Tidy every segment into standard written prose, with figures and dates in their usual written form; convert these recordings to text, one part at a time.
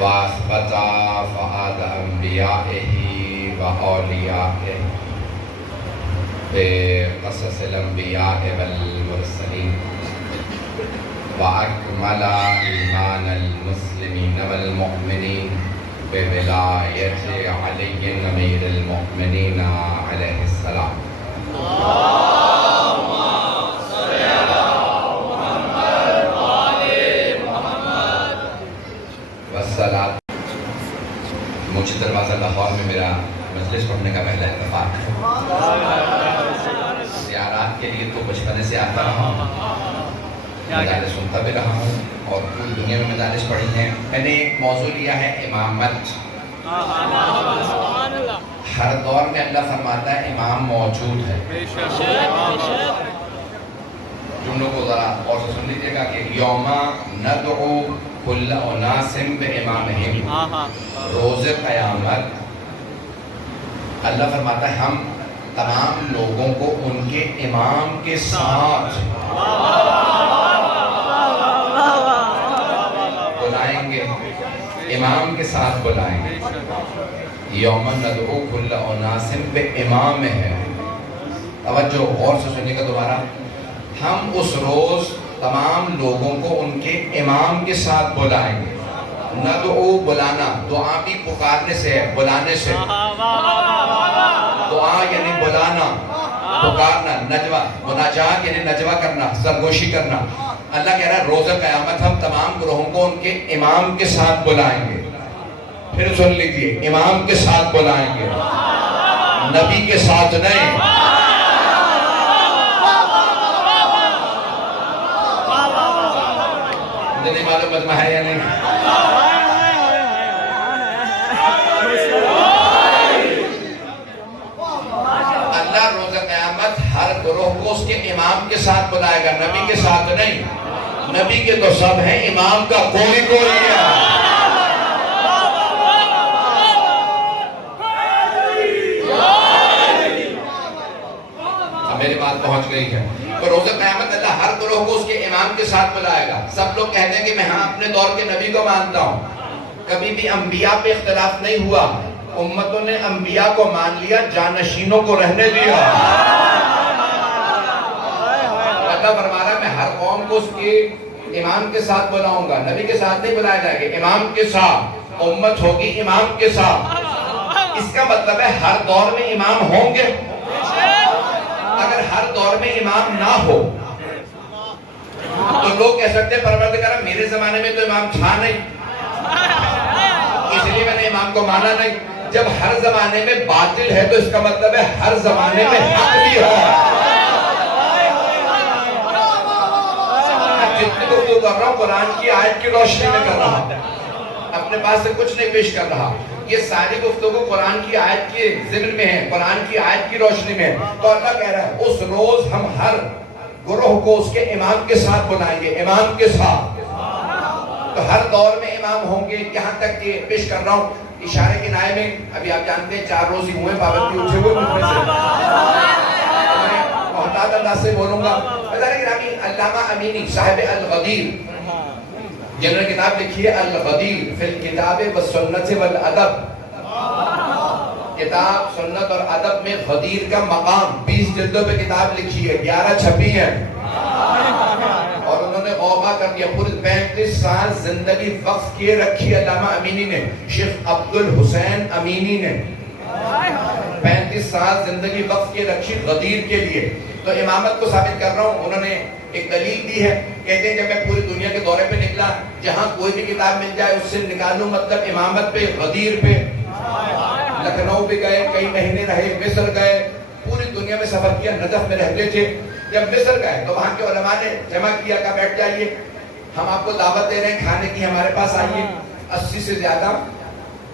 وَأَثْبَتَ فَعَادَ أَنْبِيَائِهِ وَأَوْلِيَائِهِ بِقَصَصِ الْأَنْبِيَاءِ وَالْمُرْسَلِينَ وَأَكْمَلَ إِيمَانَ الْمُسْلِمِينَ وَالْمُؤْمِنِينَ بِوِلَایَةِ عَلِيٍّ أَمِیرِ الْمُؤْمِنِينَ عَلَیہ السلام. مجھے دروازہ لاہور میں میرا مجلس پڑھنے کا پہلا اتفاق ہے. زیارات کے لیے تو بچپنے سے آتا رہا ہوں, مدارس سنتا بھی رہا ہوں, اور پوری دنیا میں مدارس پڑھی ہیں. میں نے ایک موضوع لیا ہے امامت. ہر دور میں اللہ فرماتا ہے امام موجود ہے. جملوں کو ذرا اور سے سن لیجیے گا کہ یوم ندعو کل اناس بامامہم, روز قیامت اللہ فرماتا ہے ہم تمام لوگوں کو ان کے امام کے ساتھ بلائیں گے, امام کے ساتھ بلائیں گے. یوم ندعو کل اناس بامامہم. توجہ غور سے سنیے گا دوبارہ. ہم اس روز تمام لوگوں کو ان کے امام کے ساتھ بلائیں گے. ندعو بلانا, دعا بھی پکارنے سے ہے, بلانے سے. دعا یعنی بلانا, پکارنا. نجوہ, مناجات یعنی نجوہ کرنا, سرگوشی کرنا. اللہ کہہ رہا ہے روز قیامت ہم تمام گروہوں کو ان کے امام کے ساتھ بلائیں گے. پھر سن لیجئے, امام کے ساتھ بلائیں گے, نبی کے ساتھ نہیں. نہیں معلوم مجمع ہے یا نہیں؟ اللہ روز قیامت ہر گروہ کو اس کے امام کے ساتھ بلائے گا, نبی کے ساتھ نہیں. نبی کے تو سب ہیں, امام کا کوئی ہے. میری بات پہنچ گئی ہے. تو روز قیامت اللہ ہر گروہ کو اس کے امام کے ساتھ بلائے گا. سب لوگ کہتے ہیں کہ میں ہاں اپنے دور کے نبی کو مانتا ہوں. کبھی بھی انبیاء پہ اختلاف نہیں ہوا. امتوں نے انبیاء کو مان لیا, جانشینوں کو رہنے دیا. اللہ فرما رہا ہے میں ہر قوم کو اس کے امام کے ساتھ بلاؤں گا. نبی کے ساتھ نہیں بلائے جائے گے, امام کے ساتھ. امت ہوگی امام کے ساتھ. اس کا مطلب ہے ہر دور میں امام ہوں گے. اگر ہر دور میں امام نہ ہو تو لوگ کہہ سکتے ہیں پروردگار میرے زمانے میں تو امام تھا نہیں, اس لیے میں نے امام کو مانا نہیں. جب ہر زمانے میں باطل ہے تو اس کا مطلب ہے ہر زمانے میں حق بھی ہے. میں جتنی گفتگو کر رہا ہوں قرآن کی آیت کی روشنی میں کر رہا ہوں, اپنے پاس سے کچھ نہیں پیش کر رہا. یہ ساری گفتگو قرآن کی آیت کے ضمن میں ہے, قرآن کی آیت کی روشنی میں. تو اللہ کہہ رہا ہے اس روز ہم ہر گروہ کو اس کے امام کے ساتھ بلائیں گے, امام کے ساتھ. تو ہر دور میں امام ہوں گے. یہاں تک کہ پیش کر رہا ہوں اشارے کے نائے میں, ابھی آپ جانتے ہیں 4 روز ہی ہوئے پابندی اٹھے ہوئے مجھ میں سے. میں محتاط انداز سے بولوں گا. علامہ امینی صاحب الغدیر جنہوں نے کتاب لکھی ہے الغدیر فی الکتاب والسنت والادب, کتاب سنت اور ادب میں غدیر کا مقام, 20 جلدوں پہ کتاب لکھی ہے, 11 چھپی ہیں. اور انہوں نے غوغا کر دیا. پورے 35 سال زندگی وقف کیے رکھی علامہ امینی نے, شیخ عبدالحسین امینی نے 35 سال زندگی وقف کیے رکھی غدیر کے لیے. تو امامت کو ثابت کر رہا ہوں. انہوں نے ایک دلیل دی ہے, کہتے ہیں جب میں پوری دنیا کے دورے پہ نکلا, جہاں کوئی بھی کتاب مل جائے اس سے نکالوں, مطلب امامت پہ, غدیر پہ. لکھنؤ بھی گئے, کئی مہینے رہے, مصر گئے, پوری دنیا میں سفر کیا, نجف میں رہتے تھے. جب مصر گئے تو وہاں کے علماء نے جمع کیا, کہا بیٹھ جائیے, ہم آپ کو دعوت دے رہے ہیں کھانے کی, ہمارے پاس آئیے. 80 سے زیادہ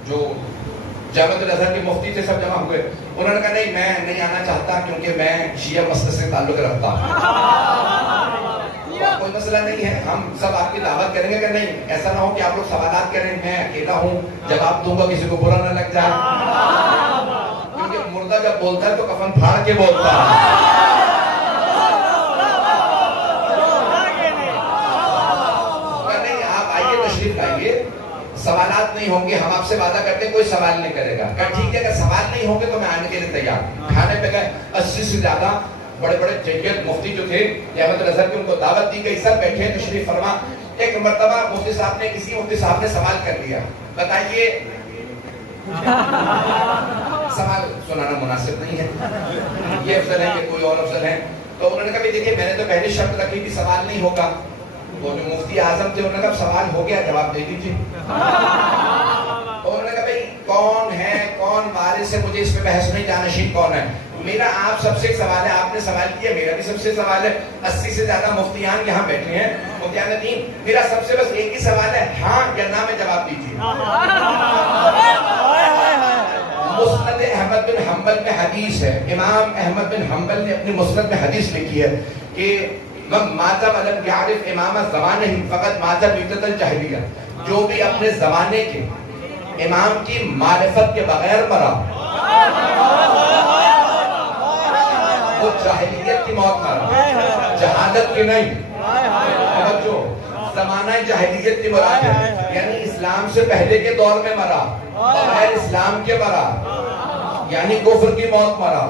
جو جامعۃ الازہر کے مفتی تھے سب جمع ہوئے. انہوں نے کہا نہیں میں نہیں آنا چاہتا کیونکہ میں شیعہ مسلک سے تعلق رکھتا ہوں. کوئی مسئلہ نہیں ہے, ہم سب آپ کی دعوت کریں گے. کہ نہیں, ایسا نہ ہو کہ آپ لوگ سوالات کریں, میں اکیلا ہوں, جواب دوں گا کسی کو برا نہ لگ جائے. کیونکہ مردہ جب بولتا ہے تو کفن پھاڑ کے بولتا ہے. نہیں, آپ آئیے, تشریف لائیے, سوالات نہیں ہوں گے، ہم آپ سے وعدہ کرتے ہیں کوئی سوال نہیں کرے گا. کہا ٹھیک ہے، اگر سوال نہیں ہوں گے تو میں آنے کے لیے تیار. کھانے پہ گئے، 80 سے زیادہ بڑے بڑے جیت مفتی جو تھے احمد الازہر کی، ان کو دعوت دی گئی، سب بیٹھے تشریف فرما. ایک مرتبہ مفتی صاحب نے کسی مفتی صاحب نے سوال کر لیا، بتائیے. سوال سنانا مناسب نہیں ہے، یہ افضل ہے کہ کوئی اور افضل ہے. تو انہوں نے کہا دیکھیے میں نے تو پہلے شرط رکھی تھی سوال نہیں ہوگا. وہ جو مفتی اعظم تھے انہوں نے کہا سوال ہو گیا، جواب دے دیجیے. انہوں نے کہا بھائی کون ہے، کون وارث ہے، مجھے اس پہ بحث نہیں، جانشین کون ہے. میرا آپ سب سے سوال ہے، آپ نے سوال کیا، میرا بھی سب سے سوال ہے. 80 سے زیادہ مفتیان یہاں بیٹھے ہیں، مفتیان دین، میرا سب سے بس ایک ہی سوال ہے، ہاں یا نہ میں جواب دیجیے. مسند احمد بن حنبل میں حدیث ہے، امام احمد بن حنبل نے اپنی مسند میں حدیث لکھی ہے کہ من مات ولم یعرف امام زمانہ فقط مات میتۃ الجاہلیہ. جو بھی اپنے زمانے کے امام کی معرفت کے بغیر مرا وہ جاہلیت کی موت مرا، جہالت کی نہیں. توجہ، زمانہ جاہلیت کی مراد ہے، یعنی اسلام سے پہلے کے دور میں مرا، بغیر اسلام کے مرا، یعنی کفر کی موت مرا.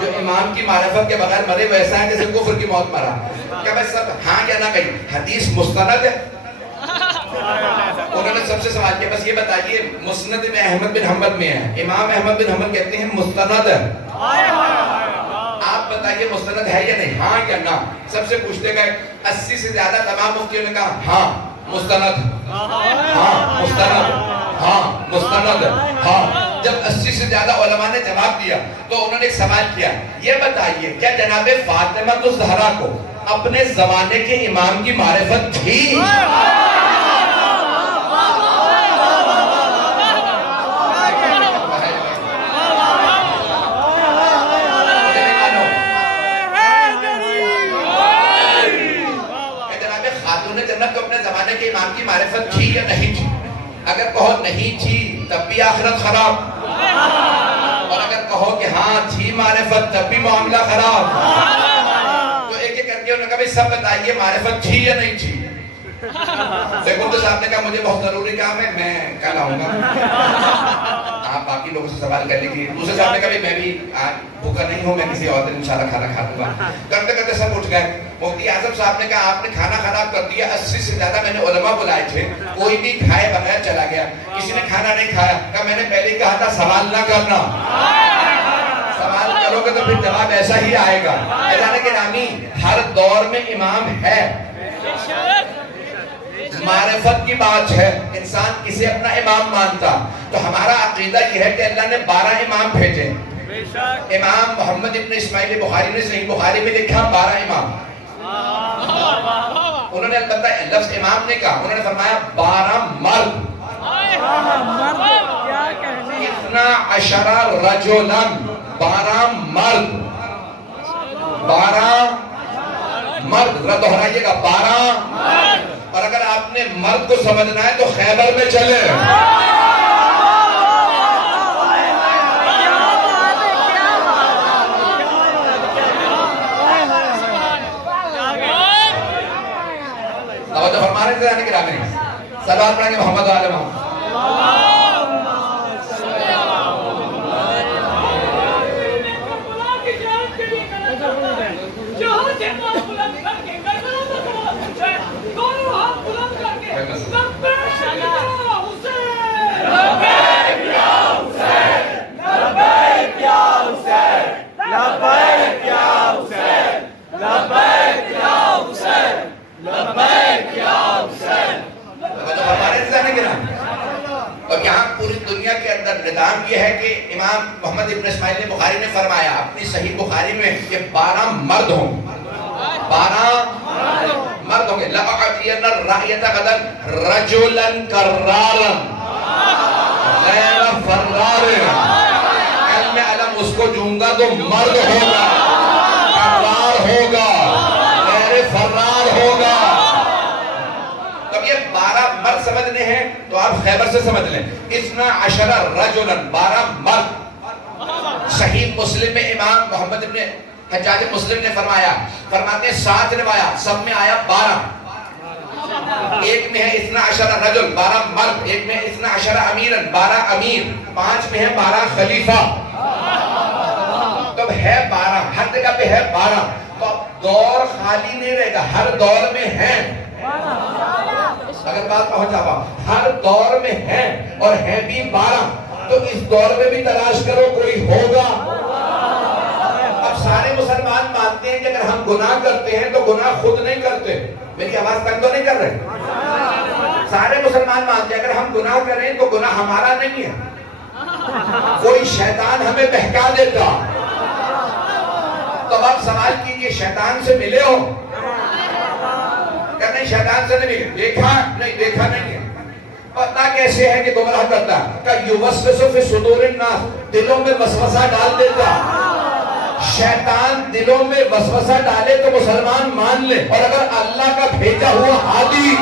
جو امام کی معرفت کے بغیر مرے وہ ایسا ہے جیسے کفر کی موت مرا. کیا بھائی سب ہاں یا نہ کہیں؟ حدیث مستند ہے. انہوں نے سب سے سوال کیا بس یہ بتائیے مسند میں احمد بن حنبل میں ہے، امام احمد بن حنبل کہتے ہیں مستند ہے، آپ بتائیے مستند ہے یا نہیں، ہاں یا نہ. سب سے پوچھتے گئے، 80 سے زیادہ تمام مفتیوں نے کہا ہاں مستند، ہاں مستند، ہاں مستند، ہاں. جب 80 سے زیادہ علماء نے جواب دیا تو انہوں نے ایک سوال کیا، یہ بتائیے کیا جناب فاطمہ الزہرا کو اپنے زمانے کے امام کی معرفت تھی؟ زمانے کے امام کی معرفت تھی یا نہیں تھی؟ اگر کہو نہیں تھی تب بھی آخرت خراب، اور اگر کہو کہ ہاں تھی معرفت تب بھی معاملہ خراب. تو ایک ایک کر کے انہوں نے کہا بھئی سب بتائیے معرفت تھی یا نہیں تھی. سیکورٹی صاحب نے کہا مجھے بہت ضروری کام ہے، میں کل آؤں گا، آپ باقی لوگوں سے سوال کر لیجیے. دوسرے صاحب نے کہا میں بھی آج بھوکا نہیں ہوں، میں کسی اور دن انشاءاللہ کھانا کھا لوں گا. کرتے کرتے سب اٹھ گئے. مفتی اعظم صاحب نے کہا آپ نے کھانا خراب کر دیا، 80 سے زیادہ میں نے علماء بلائے تھے، کوئی بھی کھائے بغیر چلا گیا، کسی نے کھانا نہیں کھایا. کہا میں نے پہلے ہی کہا تھا سوال نہ کرنا، سوال کرو گے تو پھر جواب ایسا ہی آئے گا. اعلان گرامی، ہر دور میں امام ہے، معرفت کی بات ہے، انسان کسے اپنا امام مانتا. تو ہمارا عقیدہ یہ ہے کہ اللہ نے 12 امام بھیجے. امام محمد ابن اسماعیل بخاری نے صحیح بخاری میں لکھا 12 امام. انہوں نے البتہ لفظ امام نے کہا، انہوں نے فرمایا 12 مرد، 12 رجلا، 12 مرد، 12 مرد. دہرائیے گا 12 مرد. اور اگر آپ نے مرد کو سمجھنا ہے تو خیبر میں چلے. توجہ فرما رہے تھے جانے کے راہ میں صلوات پڑھیں گے محمد و آل محمد. اور یہاں پوری دنیا کے اندر نظام یہ ہے کہ امام محمد ابن اسماعیل بخاری نے فرمایا اپنی صحیح بخاری میں کہ 12 مرد ہوں، 12 مرد ہوں گے. لَأَعْطِيَنَّ الرَّائِيَةَ غَدًا رَجُلًا كَرَّارًا غَيْرَ فَرَّارٍ. علم علم اس کو دوں گا تو مرد ہوگا، کرار ہوگا، غیر فرار ہوگا. تو یہ 12 مرد سمجھنے ہیں تو آپ خیبر سے سمجھ لیں. 12 رجلا، 12 مرد. صحیح مسلم میں امام محمد ابن حجاج مسلم نے فرمایا، فرماتے ہیں 7 روایات، سب میں آیا 12. ایک میں ہے 12 رجل 12 مرد، ایک میں 12 امیرن 12 امیر، 5 میں ہے 12 خلیفہ، تب ہے 12، ہر جگہ پہ ہے 12، تو اب دور خالی نہیں رہے گا، ہر دور میں ہے، اگر بات پہنچا پا ہر دور میں ہے اور ہے بھی 12، تو اس دور میں بھی تلاش کرو کوئی ہوگا۔ اب سارے مسلمان مانتے ہیں کہ اگر ہم گناہ کرتے ہیں تو گناہ خود نہیں کرتے، میری آواز تنگ تو نہیں کر رہے؟ سارے مسلمان مانتے ہیں اگر ہم گناہ کریں تو گناہ ہمارا نہیں ہے، کوئی شیطان ہمیں بہکا دیتا۔ تو اب سوال کیجئے شیطان سے ملے ہو؟ کہ نہیں شیطان سے نہیں ملے، دیکھا نہیں ہے، پتہ کیسے ہے کہ گمراہ کرتا؟ کہ یوسوس فی صدور الناس، دلوں میں وسوسہ ڈال دیتا۔ شیطان دلوں میں وسوسہ ڈالے تو مسلمان مان لے، اور اگر اللہ کا بھیجا ہوا ہادی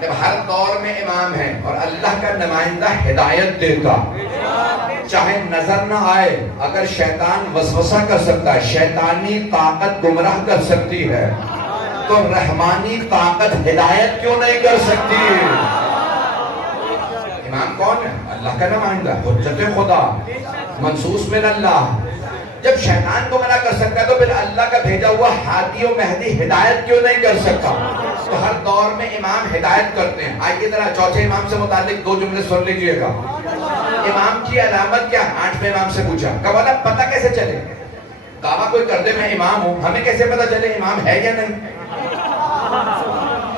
جب ہر دور میں امام ہے اور اللہ کا نمائندہ ہدایت دیتا، چاہے نظر نہ آئے، اگر شیطان وسوسہ کر سکتا ہے، شیطانی طاقت گمراہ کر سکتی ہے، تو رحمانی طاقت ہدایت کیوں نہیں کر سکتی؟ امام کون ہے؟ اللہ کا نمائندہ، حجت خدا، منصوص من اللہ۔ جب شیطان گمراہ کر سکتا ہے تو پھر اللہ کا بھیجا ہوا ہادی و مہدی ہدایت کیوں نہیں کر سکتا؟ تو ہر دور میں امام ہدایت کرتے ہیں۔ آئیے ذرا چوتھے امام سے متعلق 2 جملے سن لیجئے گا۔ امام کی علامت کیا؟ 8ویں امام سے پوچھا کہ بولا پتہ کیسے چلے؟ دعویٰ کوئی کر دے میں امام ہوں، ہمیں کیسے پتہ چلے امام ہے یا نہیں؟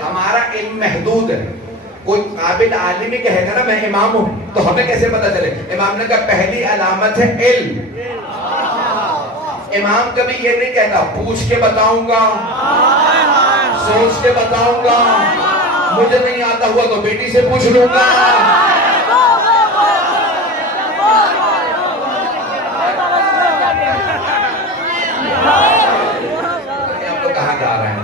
ہمارا علم محدود ہے، کوئی قابل عالم ہی کہے گا نا میں امام ہوں تو ہمیں کیسے پتہ چلے؟ امام نے کہا پہلی علامت ہے علم۔ امام کبھی یہ نہیں کہتا پوچھ کے بتاؤں گا، سوچ کے بتاؤں گا، مجھے نہیں آتا ہوا تو بیٹی سے پوچھ لوں گا۔ آپ تو کہاں جا رہے ہیں؟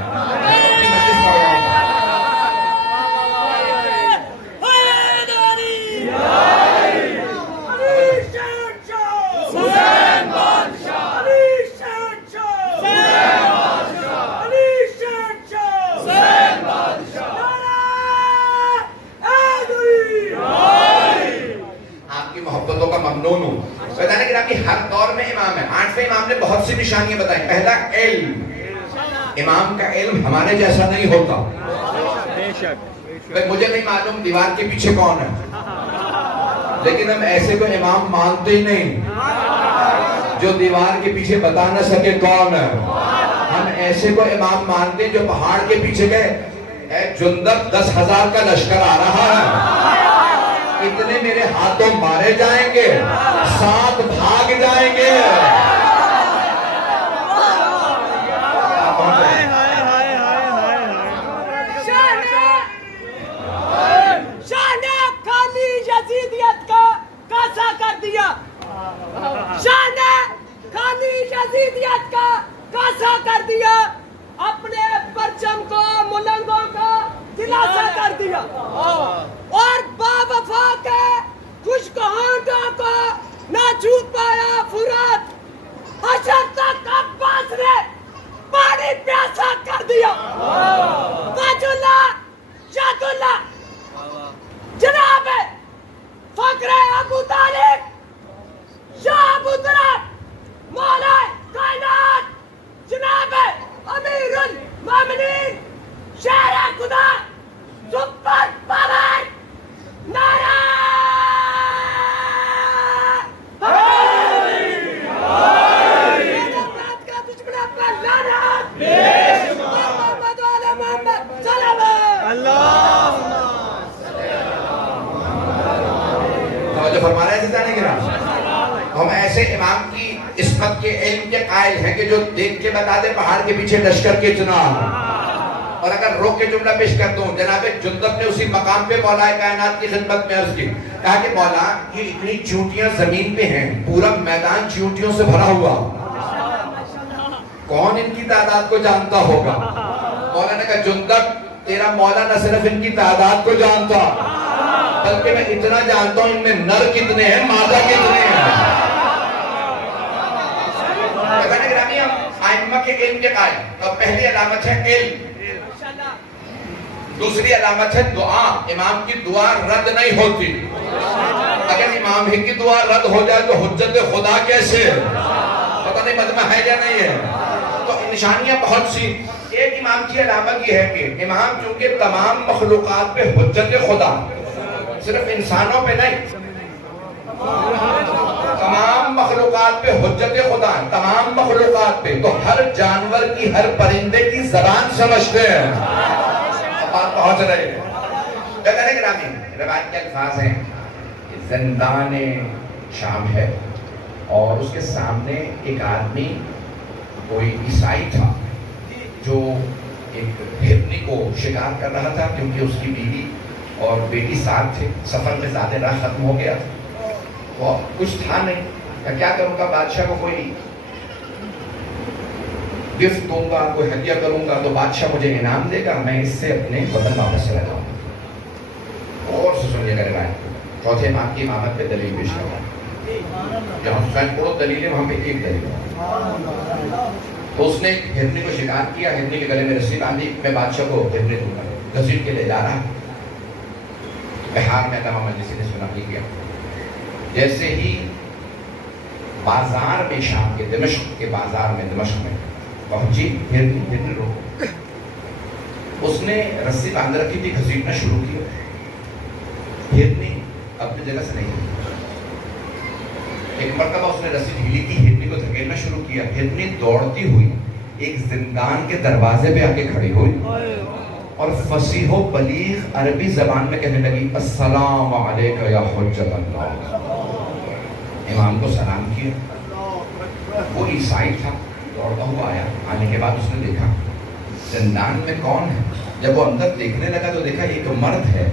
محبتوں کا ممنون ہوں۔ بتانے کہ آپ کی ہر دور میں امام ہے۔ 8ویں امام نے بہت سی نشانیاں بتائیں۔ پہلا علم، امام کا علم ہمارے جیسا نہیں ہوتا۔ مجھے نہیں معلوم دیوار کے پیچھے کون ہے، لیکن ہم ایسے کوئی امام مانتے ہی نہیں جو دیوار کے پیچھے بتا نہ سکے کون ہے۔ ہم ایسے کوئی امام مانتے ہیں جو پہاڑ کے پیچھے گئے، اے جندب 10,000 کا لشکر آ رہا ہے، اتنے میرے ہاتھوں مارے جائیں گے، 7 بھاگ جائیں گے۔ شاہ نے خالی یزیدیت کا کاسا کر دیا، شاہ نے خالی یزیدیت کا کاسا کر دیا، اپنے پرچم کو ملنگوں کا دلاسا کر دیا، اور باوفا کے خشک ہونٹوں کو نہ چھو پایا فرات، حشر تک عباس نے پانی پیاسا کر دیا۔ تاج اللہ شاہد اللہ جناب فخر ابو طالب شاہ ابو طرف مولا کائنات جناب امیر المومنین شہر خدا سپر پاور نعرہ عصمت کے علم کے قائل ہیں کہ جو دیکھ کے بتا دے پہاڑ کے پیچھے لشکر کتنا. اور اگر روک کے جملہ پیش کر دوں، جناب جندب نے اسی مقام پہ مولا کائنات کی خدمت میں عرض کی، کہا کہ مولا یہ اتنی چونٹیاں زمین پہ ہیں، پورا میدان چونٹیوں سے بھرا ہوا، کون ان کی تعداد کو جانتا ہوگا؟ مولا نے کہا جندب تیرا مولا نہ صرف ان کی تعداد کو جانتا بلکہ میں اتنا جانتا ہوں ان میں نر کتنے ہیں مادہ کتنے ہیں. ائمہ کے علم کے قائل. تو پہلی علامت ہے علم، دوسری علامت ہے دعا. امام کی دعا رد نہیں ہوتی. اگر امام ہی کی دعا رد ہو جائے تو حجت خدا کیسے؟ پتہ نہیں مجمع ہے یا نہیں ہے. تو نشانیاں بہت سی. ایک امام کی علامت یہ ہے کہ امام چونکہ تمام مخلوقات پہ حجت خدا، صرف انسانوں پہ نہیں، تمام مخلوقات پہ حجت خدا، تمام مخلوقات پہ، تو ہر جانور کی، ہر پرندے کی زبان سمجھتے ہیں. بات پہنچ رہے ہیں. گرامی روایت کے الفاظ ہیں کہ زندان شام ہے اور اس کے سامنے ایک آدمی، کوئی عیسائی تھا جو ایک ہرنی کو شکار کر رہا تھا، کیونکہ اس کی بیوی اور بیٹی ساتھ تھے. سفر میں زیادہ راہ ختم ہو گیا تھا، اور کچھ تھا نہیں، کیا کروں گا؟ بادشاہ کو کوئی گفٹ دوں گا، کوئی ہدیہ کروں گا تو بادشاہ مجھے انعام دے گا، میں اس سے اپنے وطن واپس چلا جاؤں گا. اور سے سنیے گا روایت. چوتھے امام کی امامت پہ دلیل پیش کروں. جہاں حسین پورو دلیل ہے وہاں پہ ایک دلیل ہے. تو اس نے ایک ہرنی کو شکار کیا، ہرنی کے گلے میں رسی باندھی، میں بادشاہ کو ہرنی دوں گا، گھسیٹ کے لے جا رہا. بہار میں تمام مجلسی نے سنا بھی کیا. جیسے ہی بازار میں، شام کے دمشق کے بازار میں، دمشق میں پہنچی، ہرنی روک، اس نے رسی باندھ رکھی تھی، گھسیٹنا شروع کیا. ہرنی اپنی جگہ سے نہیں. ایک مرتبہ اس نے رسی ڈھیلی کی، ہرنی کو دھکیلنا شروع کیا. ہرنی دوڑتی ہوئی ایک زندان کے دروازے پہ آ کے کھڑی ہوئی اور فصیح و بلیغ عربی زبان میں کہنے لگی، السلام علیکہ یا حجت اللہ. امام کو سلام کیا. وہ عیسائی تھا، دوڑتا ہوا آیا. آنے کے بعد اس نے دیکھا زندان میں کون ہے. جب وہ اندر دیکھنے لگا تو دیکھا ایک مرد ہے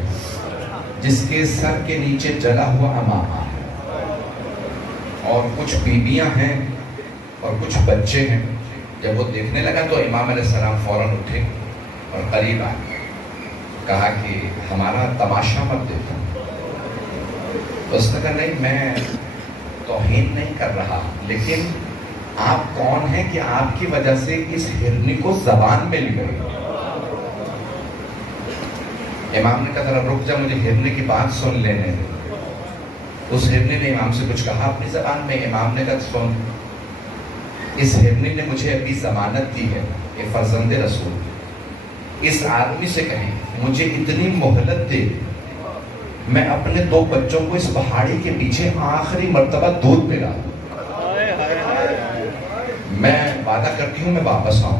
جس کے سر کے نیچے جلا ہوا عمامہ ہے، اور کچھ بیویاں ہیں اور کچھ بچے ہیں. جب وہ دیکھنے لگا تو امام علیہ السلام فوراً اٹھے اور قریب آئے. کہا کہ ہمارا تماشا مت دیکھو. تو اس نے کہا نہیں، میں توہین نہیں کر رہا، لیکن آپ کون ہیں کہ آپ کی وجہ سے اس ہرنی کو زبان مل گئی. امام نے کہا ذرا رک جا، مجھے ہرنی کی بات سن لینے دے. اس ہرنی نے امام سے کچھ کہا اپنی زبان میں. امام نے کہا سن، اس ہرنی نے مجھے ابھی ضمانت دی ہے کہ فرزند رسول، اس آدمی سے کہیں مجھے اتنی مہلت دے، میں اپنے 2 بچوں کو اس پہاڑی کے پیچھے آخری مرتبہ دودھ پلا دوں. میں وعدہ کرتی ہوں میں واپس آؤں.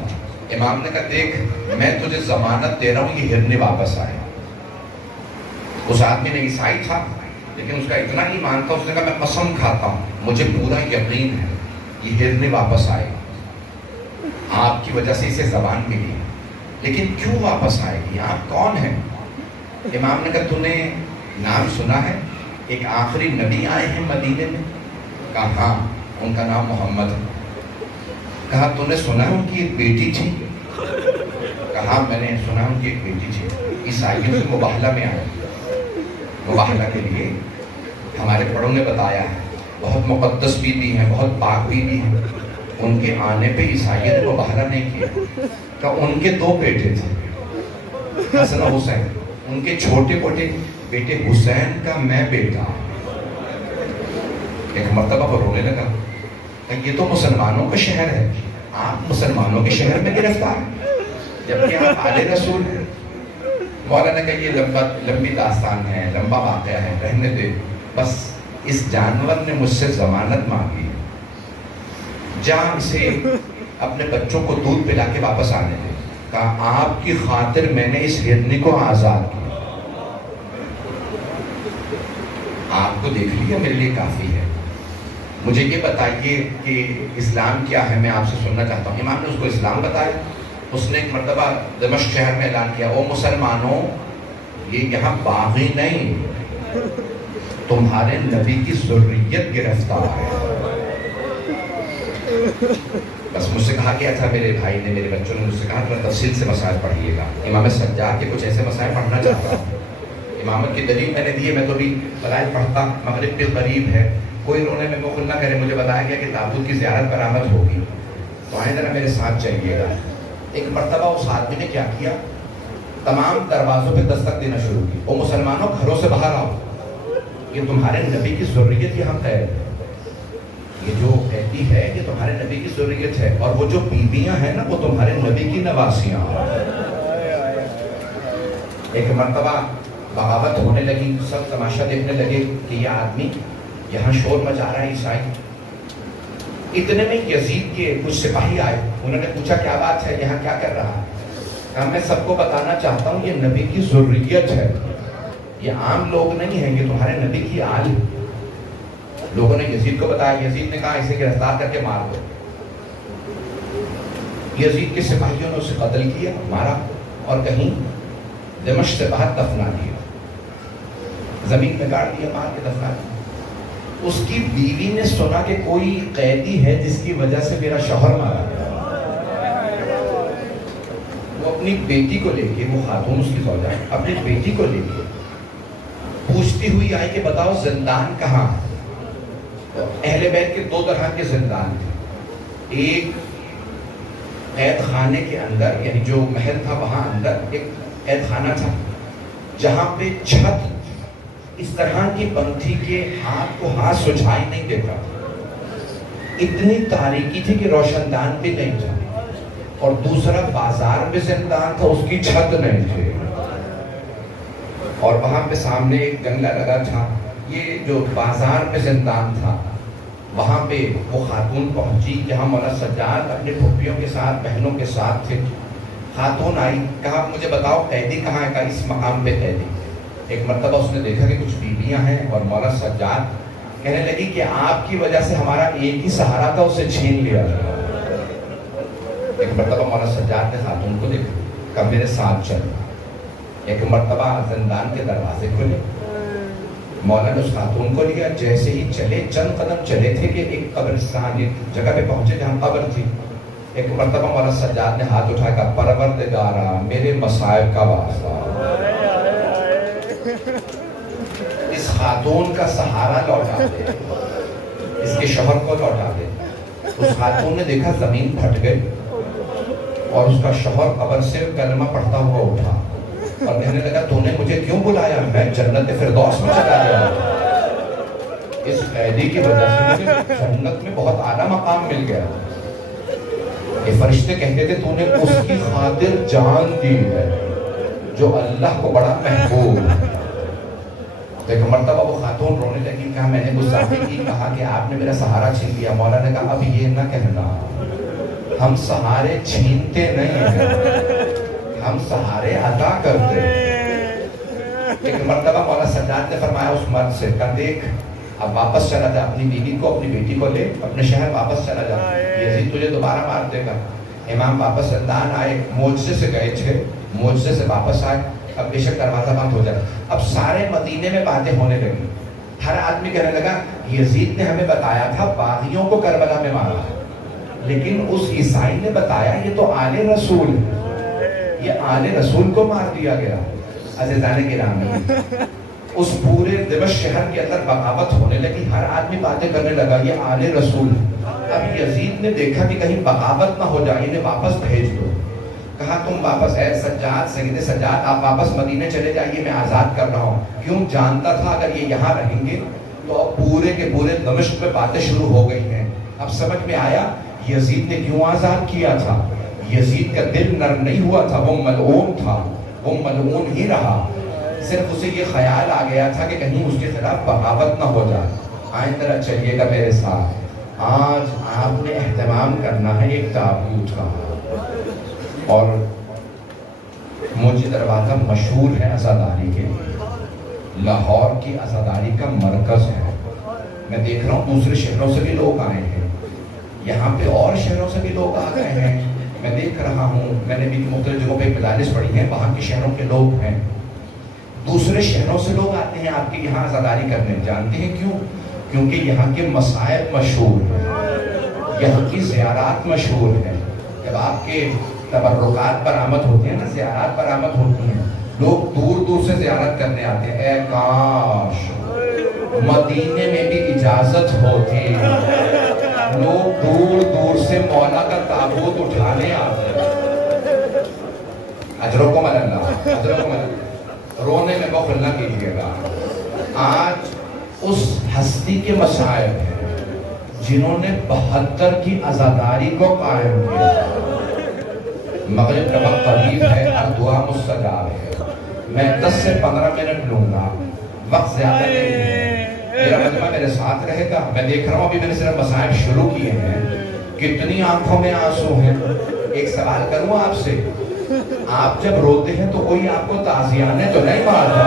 امام نے کہا دیکھ، میں تجھے ضمانت دے رہا ہوں یہ ہرنی واپس آئے. اس آدمی نے عیسائی تھا لیکن اس کا اتنا ایمان تھا، اس نے کہا میں قسم کھاتا ہوں، مجھے پورا یقین ہے یہ ہرنی واپس آئے گی، آپ کی وجہ سے اسے زبان ملی. لیکن کیوں واپس آئے گی؟ آپ کون ہیں؟ امام نے کہا تو نے نام سنا ہے ایک آخری نبی آئے ہیں مدینے میں؟ کہا ہاں، ان کا نام محمد ہے. کہا تو نے سنا ہے ان کی ایک بیٹی تھی؟ کہا میں نے سنا ان کی ایک بیٹی تھی. عیسائیوں سے مباہلہ میں آئے. مباہلہ کے لیے ہمارے بڑوں نے بتایا ہے بہت مقدس بیوی ہیں، بہت پاک بیوی ہیں. ان کے آنے پہ عیسائیوں نے مباہلہ نہیں کیا. کہ ان کے 2 بیٹے تھے، حسن و حسین. ان کے چھوٹے چھوٹے بیٹے حسین کا میں بیٹا. ایک مرتبہ وہ رونے لگا کہ یہ تو مسلمانوں کا شہر ہے، آپ مسلمانوں کے شہر میں گرفتار ہیں جبکہ آپ آل رسول ہیں. مولا نے کہا یہ لمبی داستان ہے، لمبا واقعہ ہے، رہنے دے. بس اس جانور نے مجھ سے ضمانت مانگی، جا اسے اپنے بچوں کو دودھ پلا کے واپس آنے دے. کہا آپ کی خاطر میں نے اس ہرنی کو آزاد کیا، آپ کو دیکھ لیا میرے لیے کافی ہے. مجھے یہ بتائیے کہ اسلام کیا ہے، میں آپ سے سننا چاہتا ہوں۔ امام نے اس کو اسلام بتایا۔ اس نے ایک مرتبہ دمشق شہر میں اعلان کیا، او مسلمانوں، یہ یہاں باغی نہیں، تمہارے نبی کی ذریت گرفتار ہے۔ بس مجھ سے کہا گیا تھا، میرے بھائی نے، میرے بچوں نے مجھ سے کہا تھوڑا تفصیل سے مسائل پڑھیے گا۔ امام سجاد کے کچھ ایسے مسائل پڑھنا چاہتا ہوں۔ امامت کی دلیل میں نے دی ہے، میں تو بھی دلائل پڑھتا، مغرب کے قریب ہے، کوئی رونے میں مخل نہ کرے۔ مجھے بتایا گیا کہ تابوت کی زیارت برآمد ہوگی، تو آئیں ذرا میرے ساتھ چلیے گا۔ ایک مرتبہ اس آدمی نے کیا کیا، تمام دروازوں پہ دستک دینا شروع کی، او مسلمانوں گھروں سے باہر آؤ، یہ تمہارے نبی کی ذریت یہاں قید ہے، یہ جو قیدی ہے یہ تمہارے نبی کی ذریت ہے، اور وہ جو بیویاں ہیں نا وہ تمہارے نبی کی نواسیاں ہیں۔ ایک مرتبہ بغاوت ہونے لگی، سب تماشا دیکھنے لگے کہ یہ آدمی یہاں شور مچا رہا ہے، عیسائی۔ اتنے میں یزید کے کچھ سپاہی آئے، انہوں نے پوچھا کیا بات ہے، یہاں کیا کر رہا ہے؟ کہا میں سب کو بتانا چاہتا ہوں یہ نبی کی ذریت ہے، یہ عام لوگ نہیں ہیں، یہ تمہارے نبی کی آل ہے۔ لوگوں نے یزید کو بتایا، یزید نے کہا اسے گرفتار کر کے مار دو۔ یزید کے سپاہیوں نے اسے قتل کیا، مارا، اور کہیں دمشق سے باہر دفنا دیا، زمین میں گاڑ دیا، مار کے دفنا دیا۔ اس کی بیوی نے سنا کہ کوئی قیدی ہے جس کی وجہ سے میرا شوہر مارا گیا۔ وہ اپنی بیٹی کو لے کے، وہ خاتون اس کی زوجہ ہے، اپنی بیٹی کو لے کے پوچھتی ہوئی آئی کہ بتاؤ زندان کہاں ہے؟ اہل بیت کے دو طرح کے زندان تھے، ایک قید خانے کے اندر، یعنی جو محل تھا وہاں اندر ایک قید خانہ تھا جہاں پہ چھت اس طرح کی بند تھی کہ ہاتھ کو ہاتھ سجھائی نہیں دیتا، اتنی تاریکی تھی کہ روشن دان بھی نہیں تھا، اور دوسرا بازار میں زندان تھا، اس کی چھت نہیں تھی، اور وہاں پہ سامنے ایک جنگلہ لگا تھا۔ یہ جو بازار میں زندان تھا وہاں پہ وہ خاتون پہنچی جہاں مولانا سجاد اپنے پھوپھیوں کے ساتھ، بہنوں کے ساتھ تھے۔ خاتون آئی، کہا مجھے بتاؤ قیدی کہاں ہے؟ کہا اس مقام پہ قیدی۔ ایک مرتبہ اس نے دیکھا کہ کچھ بیویاں ہیں، اور مولانا سجاد کہنے لگی کہ آپ کی وجہ سے ہمارا ایک ہی سہارا تھا، اسے چھین لیا۔ ایک مرتبہ مولانا سجاد نے خاتون کو دیکھا، کہا میرے ساتھ چل۔ ایک مرتبہ زندان کے دروازے کھلے، مولانا اس خاتون کو لیا، جیسے ہی چلے، چند قدم چلے تھے کہ ایک قبرستان، ایک جگہ پہ پہنچے جہاں قبر تھی۔ ایک مرتبہ مولانا سجاد نے ہاتھ اٹھایا، کہا پروردگارا میرے مصائب کا واسطہ اس خاتون کا سہارا لوٹا دے، اس کے شوہر کو لوٹا دے۔ اس خاتون نے دیکھا زمین پھٹ گئی، اور اس کا شوہر قبر سے کلمہ پڑھتا ہوا اٹھا اور کہنے لگا تو نے مجھے کیوں بلایا؟ میں جنت فردوس میں چلا گیا، اس قیدی کی وجہ سے مجھے جنت میں بہت اعلیٰ مقام مل گیا۔ یہ فرشتے کہتے تھے تو نے اس کی خاطر جان دی ہے جو اللہ کو بڑا محبوب۔ ایک مرتبہ وہ خاتون رونے لگی، کہا میں نے گستاخی کی، کہا کہ آپ نے میرا سہارا چھین لیا۔ مولانا نے کہا اب یہ نہ کہنا، ہم سہارے چھینتے نہیں ہیں، ہم سہارے عطا کرتے ہیں۔ ایک مرتبہ مولانا سجاد نے فرمایا اس مرد سے، کہا دیکھ اب واپس چلا جا، اپنی بیوی کو، اپنی بیٹی کو لے اپنے شہر واپس چلا جا، یزید تجھے دوبارہ مار دے گا۔ امام واپس زندان آئے، معجزے سے گئے تھے، معجزے سے واپس آئے، اب بے شک دروازہ بند ہو جائے۔ اب سارے مدینے میں باتیں ہونے لگی، ہر آدمی کہنے لگا یزید نے ہمیں بتایا تھا باغیوں کو کربلا میں مارا، لیکن اس عیسائی نے بتایا یہ تو آل رسول ہے، یہ آل رسول کو مار دیا گیا۔ عزیزان گرامی، اس پورے دمشق شہر کے اندر بغاوت ہونے لگی، ہر آدمی باتیں کرنے لگا یہ آل رسول ہے۔ اب یزید نے دیکھا کہ کہیں بغاوت نہ ہو جائے، انہیں واپس بھیج دو۔ کہا تم واپس، اے سجاد، سید سجاد آپ واپس مدینے چلے جائیے، میں آزاد کر رہا ہوں۔ کیوں؟ جانتا تھا اگر یہ یہاں رہیں گے تو اب پورے کے پورے دمشق میں باتیں شروع ہو گئی ہیں۔ اب سمجھ میں آیا یزید نے کیوں آزاد کیا تھا۔ یزید کا دل نرم نہیں ہوا تھا، وہ ملعون تھا، وہ ملعون ہی رہا۔ صرف اسے یہ خیال آ گیا تھا کہ کہیں اس کے خلاف بغاوت نہ ہو جائے۔ آئیں ذرا چلیے گا میرے ساتھ، آج آپ نے اہتمام کرنا ہے ایک تابوت کا، اور موچی دروازہ مشہور ہے عزاداری کے، لاہور کی عزاداری کا مرکز ہے۔ میں دیکھ رہا ہوں دوسرے شہروں سے بھی لوگ آئے ہیں، یہاں پہ اور شہروں سے بھی لوگ آ گئے ہیں، میں دیکھ رہا ہوں، میں نے بھی مختلف جگہوں پہ مدارس پڑھی ہیں، وہاں کے شہروں کے لوگ ہیں، دوسرے شہروں سے لوگ آتے ہیں آپ کے یہاں عزاداری کرنے. جانتے ہیں کیوں؟ کیونکہ یہاں کے مصائب مشہور ہیں، یہاں کی زیارات مشہور ہیں. جب آپ کے تبرکات برآمد ہوتے ہیں نا، زیارات برآمد ہوتی ہیں، لوگ دور دور سے زیارت کرنے آتے ہیں. اے کاش مدینے میں بھی اجازت ہوتی، لوگ دور دور سے مولا کا تابوت اٹھانے آتے ہیں. اجرکم اللہ، اجرکم اللہ. رونے میں بخل نہ کیجیے گا. آج اس ہستی کے مصائب ہیں جنہوں نے 72 کی عزاداری کو قائم کیا. مغرب کا وقت قریب ہے اور دعا مستجاب ہے. میں 10 سے 15 منٹ لوں گا، وقت زیادہ نہیں ہے. میرا مجمع میرے ساتھ رہے گا. میں دیکھ رہا ہوں ابھی میں نے صرف مصائب شروع کیے ہیں، کتنی آنکھوں میں آنسو ہیں. ایک سوال کروں آپ سے، آپ جب روتے ہیں تو کوئی آپ کو تعزیانے تو نہیں مارتا؟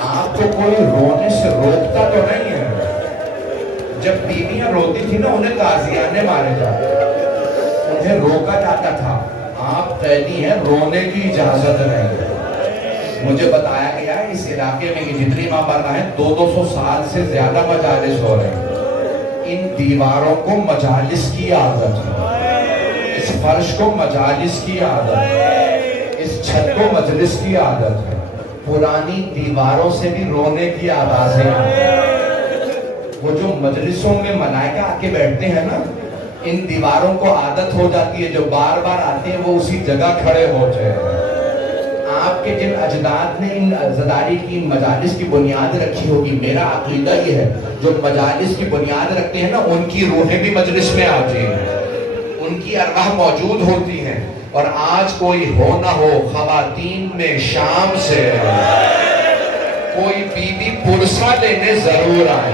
آپ کو کوئی رونے سے روکتا تو نہیں ہے؟ جب بیویاں روتی تھی نا، انہیں تعزیانے مارے جاتے، انہیں روکا جاتا تھا. آپ قیدی ہیں، رونے کی اجازت نہیں. مجھے بتایا گیا اس علاقے میں کہ جتنی ماں بارگاہ ہیں 200 سال سے زیادہ مجالس ہو رہے ہیں. ان دیواروں کو مجالس کی عادت ہے، اس فرش کو مجالس کی عادت ہے، اس چھت کو مجلس کی عادت ہے. پرانی دیواروں سے بھی رونے کی آوازیں آتی. وہ جو مجلسوں میں ملائکہ آ کے بیٹھتے ہیں نا، ان دیواروں کو عادت ہو جاتی ہے، جو بار بار آتے ہیں وہ اسی جگہ کھڑے ہو جائے. آپ کے جن اجداد نے ان عزاداری کی مجالس کی بنیاد رکھی ہوگی، میرا عقیدہ یہ ہے جو مجالس کی بنیاد رکھتے ہیں نا، ان کی روحیں بھی مجلس میں آتی ہیں، ان کی ارواح موجود ہوتی ہیں. اور آج کوئی ہو نہ ہو، خواتین میں شام سے کوئی بی بی پرسہ لینے ضرور آئے.